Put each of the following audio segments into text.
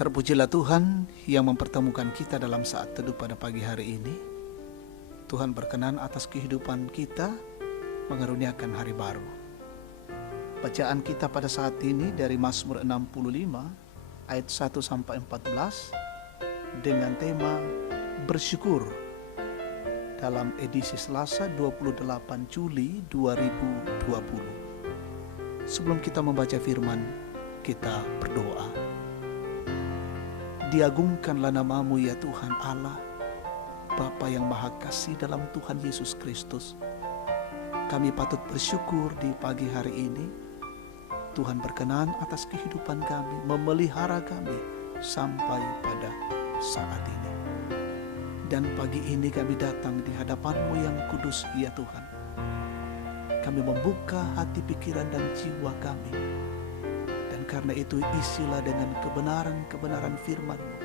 Terpujilah Tuhan yang mempertemukan kita dalam saat teduh pada pagi hari ini. Tuhan berkenan atas kehidupan kita mengaruniakan hari baru. Bacaan kita pada saat ini dari Mazmur 65 ayat 1 sampai 14 dengan tema bersyukur dalam edisi Selasa 28 Juli 2020. Sebelum kita membaca firman, kita berdoa. Diagungkanlah namamu ya Tuhan Allah, Bapa yang Maha Kasih dalam Tuhan Yesus Kristus. Kami patut bersyukur di pagi hari ini. Tuhan berkenan atas kehidupan kami, memelihara kami sampai pada saat ini. Dan pagi ini kami datang di hadapan-Mu yang kudus ya Tuhan. Kami membuka hati, pikiran, dan jiwa kami. Karena itu isilah dengan kebenaran-kebenaran firman-Mu,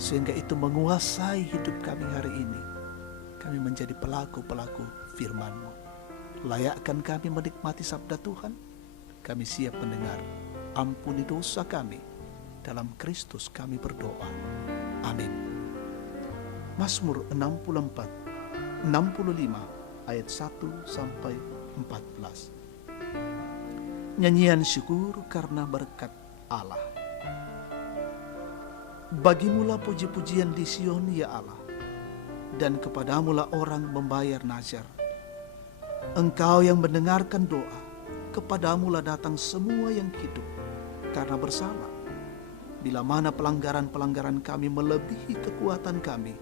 sehingga itu menguasai hidup kami hari ini. Kami menjadi pelaku-pelaku firman-Mu. Layakkan kami menikmati sabda Tuhan. Kami siap mendengar. Ampuni dosa kami. Dalam Kristus kami berdoa. Amin. Mazmur 65 ayat 1 sampai 14. Nyanyian syukur karena berkat Allah. Bagimulah puji-pujian di Sion ya Allah, dan kepadamulah orang membayar nazar. Engkau yang mendengarkan doa, kepadamulah datang semua yang hidup karena bersalah. Bila mana pelanggaran-pelanggaran kami melebihi kekuatan kami,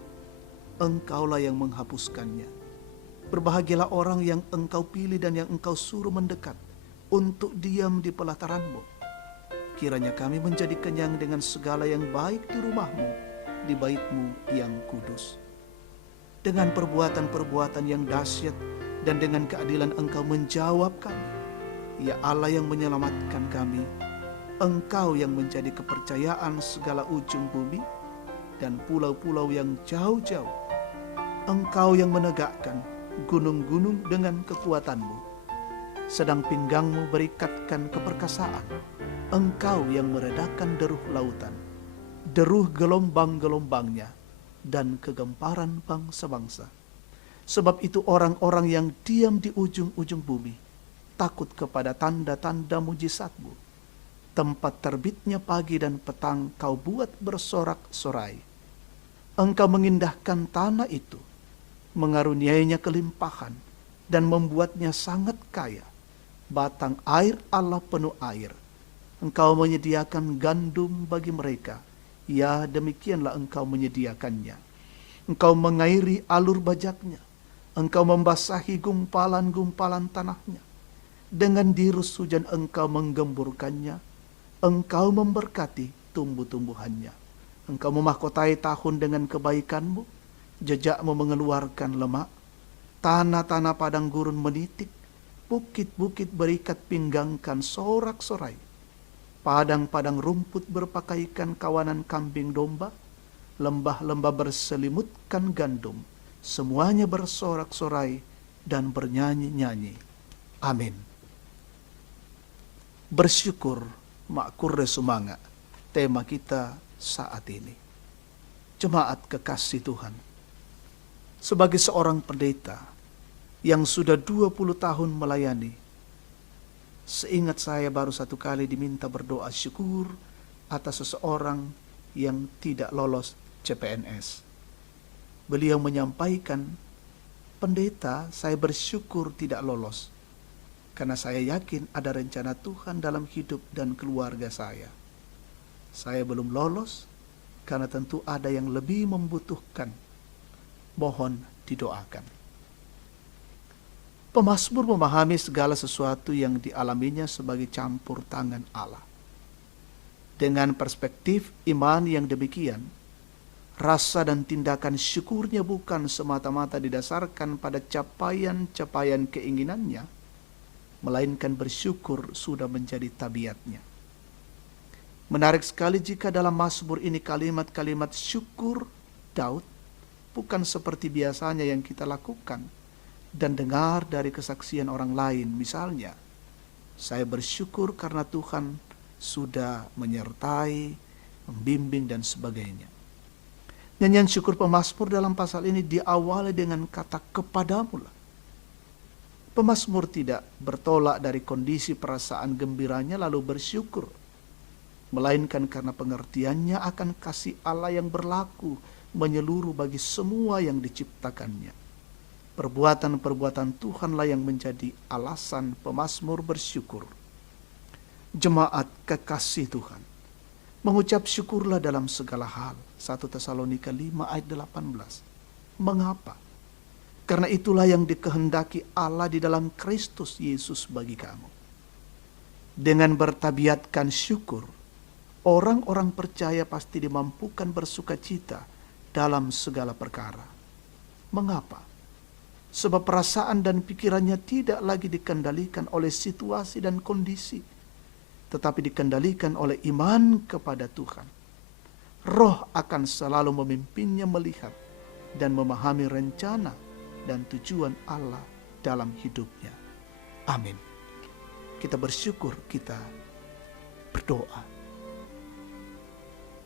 Engkaulah yang menghapuskannya. Berbahagialah orang yang Engkau pilih dan yang Engkau suruh mendekat untuk diam di pelataran-Mu. Kiranya kami menjadi kenyang dengan segala yang baik di rumah-Mu, di bait-Mu yang kudus. Dengan perbuatan-perbuatan yang dahsyat dan dengan keadilan Engkau menjawab kami. Ya Allah yang menyelamatkan kami, Engkau yang menjadi kepercayaan segala ujung bumi dan pulau-pulau yang jauh-jauh. Engkau yang menegakkan gunung-gunung dengan kekuatan-Mu. Sedang pinggangmu berikatkan keperkasaan. Engkau yang meredakan deruh lautan, deruh gelombang-gelombangnya, dan kegemparan bangsa-bangsa. Sebab itu orang-orang yang diam di ujung-ujung bumi takut kepada tanda-tanda mujizat-Mu. Tempat terbitnya pagi dan petang Kau buat bersorak-sorai. Engkau mengindahkan tanah itu, mengaruniainya kelimpahan, dan membuatnya sangat kaya. Batang air Allah penuh air. Engkau menyediakan gandum bagi mereka. Ya, demikianlah Engkau menyediakannya. Engkau mengairi alur bajaknya. Engkau membasahi gumpalan-gumpalan tanahnya. Dengan dirus hujan Engkau menggemburkannya. Engkau memberkati tumbuh-tumbuhannya. Engkau memahkotai tahun dengan kebaikan-Mu. Jejak-Mu mengeluarkan lemak. Tanah-tanah padang gurun menitik. Bukit-bukit berikat pinggangkan sorak-sorai. Padang-padang rumput berpakaikan kawanan kambing domba. Lembah-lembah berselimutkan gandum. Semuanya bersorak-sorai dan bernyanyi-nyanyi. Amin. Bersyukur makure sumanga. Tema kita saat ini. Jemaat kekasih Tuhan. Sebagai seorang pendeta yang sudah 20 tahun melayani, seingat saya baru satu kali diminta berdoa syukur atas seseorang yang tidak lolos CPNS. Beliau menyampaikan, pendeta, saya bersyukur tidak lolos, karena saya yakin ada rencana Tuhan dalam hidup dan keluarga saya. Saya belum lolos, karena tentu ada yang lebih membutuhkan. Mohon didoakan. Pemazmur memahami segala sesuatu yang dialaminya sebagai campur tangan Allah. Dengan perspektif iman yang demikian, rasa dan tindakan syukurnya bukan semata-mata didasarkan pada capaian-capaian keinginannya, melainkan bersyukur sudah menjadi tabiatnya. Menarik sekali jika dalam Mazmur ini kalimat-kalimat syukur Daud bukan seperti biasanya yang kita lakukan dan dengar dari kesaksian orang lain. Misalnya, saya bersyukur karena Tuhan sudah menyertai membimbing dan sebagainya. Nyanyian syukur pemazmur dalam pasal ini diawali dengan kata kepadamulah. Pemazmur tidak bertolak dari kondisi perasaan gembiranya lalu bersyukur, melainkan karena pengertiannya akan kasih Allah yang berlaku menyeluruh bagi semua yang diciptakannya. Perbuatan-perbuatan Tuhanlah yang menjadi alasan pemazmur bersyukur. Jemaat kekasih Tuhan, mengucap syukurlah dalam segala hal. 1 Tesalonika 5 ayat 18. Mengapa? Karena itulah yang dikehendaki Allah di dalam Kristus Yesus bagi kamu. Dengan bertabiatkan syukur, orang-orang percaya pasti dimampukan bersukacita dalam segala perkara. Mengapa? Sebab perasaan dan pikirannya tidak lagi dikendalikan oleh situasi dan kondisi, tetapi dikendalikan oleh iman kepada Tuhan. Roh akan selalu memimpinnya melihat dan memahami rencana dan tujuan Allah dalam hidupnya. Amin. Kita bersyukur, kita berdoa.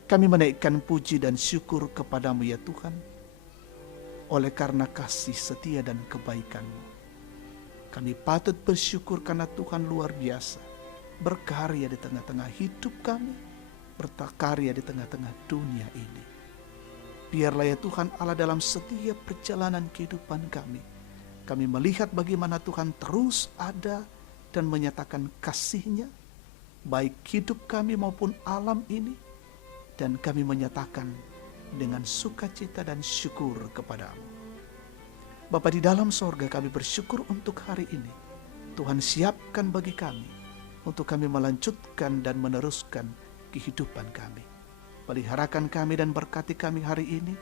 Kami menaikkan puji dan syukur kepadamu ya Tuhan, oleh karena kasih setia dan kebaikan-Mu. Kami patut bersyukur karena Tuhan luar biasa, berkarya di tengah-tengah hidup kami, berkarya di tengah-tengah dunia ini. Biarlah ya Tuhan Allah dalam setiap perjalanan kehidupan kami melihat bagaimana Tuhan terus ada dan menyatakan kasih-Nya, baik hidup kami maupun alam ini, dan kami menyatakan dengan sukacita dan syukur kepadamu. Bapa di dalam sorga, kami bersyukur untuk hari ini. Tuhan siapkan bagi kami, untuk kami melanjutkan dan meneruskan kehidupan kami. Peliharakan kami dan berkati kami hari ini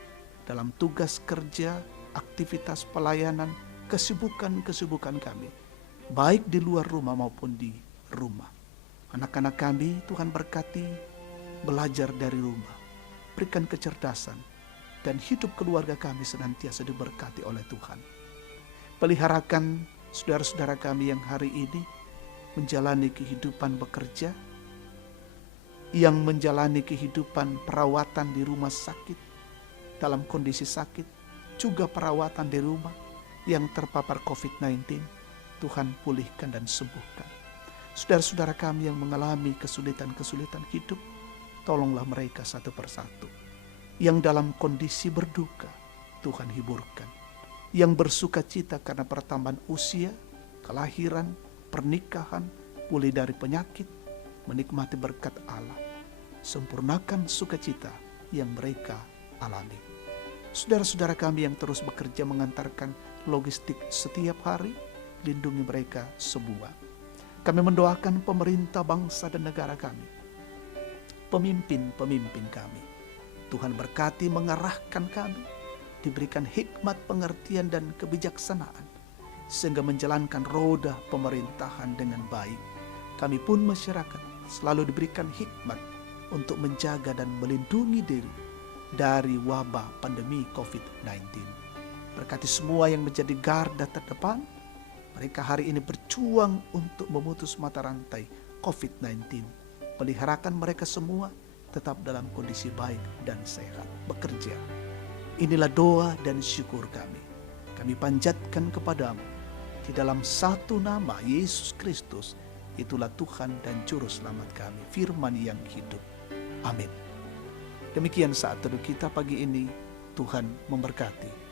dalam tugas kerja, aktivitas pelayanan, kesibukan-kesibukan kami, baik di luar rumah maupun di rumah. Anak-anak kami Tuhan berkati, belajar dari rumah, berikan kecerdasan, dan hidup keluarga kami senantiasa diberkati oleh Tuhan. Peliharakan saudara-saudara kami yang hari ini menjalani kehidupan bekerja, yang menjalani kehidupan perawatan di rumah sakit, dalam kondisi sakit, juga perawatan di rumah yang terpapar COVID-19, Tuhan pulihkan dan sembuhkan. Saudara-saudara kami yang mengalami kesulitan-kesulitan hidup, tolonglah mereka satu persatu. Yang dalam kondisi berduka, Tuhan hiburkan. Yang bersuka cita karena pertambahan usia, kelahiran, pernikahan, pulih dari penyakit, menikmati berkat Allah. Sempurnakan sukacita yang mereka alami. Saudara-saudara kami yang terus bekerja mengantarkan logistik setiap hari, lindungi mereka semua. Kami mendoakan pemerintah bangsa dan negara kami, pemimpin-pemimpin kami. Tuhan berkati mengarahkan kami, diberikan hikmat, pengertian, dan kebijaksanaan, sehingga menjalankan roda pemerintahan dengan baik. Kami pun masyarakat selalu diberikan hikmat untuk menjaga dan melindungi diri dari wabah pandemi COVID-19. Berkati semua yang menjadi garda terdepan, mereka hari ini berjuang untuk memutus mata rantai COVID-19. Peliharakan mereka semua tetap dalam kondisi baik dan sehat, bekerja. Inilah doa dan syukur kami. Kami panjatkan kepadamu di dalam satu nama, Yesus Kristus. Itulah Tuhan dan Juru Selamat kami, firman yang hidup. Amin. Demikian saat teduh kita pagi ini. Tuhan memberkati.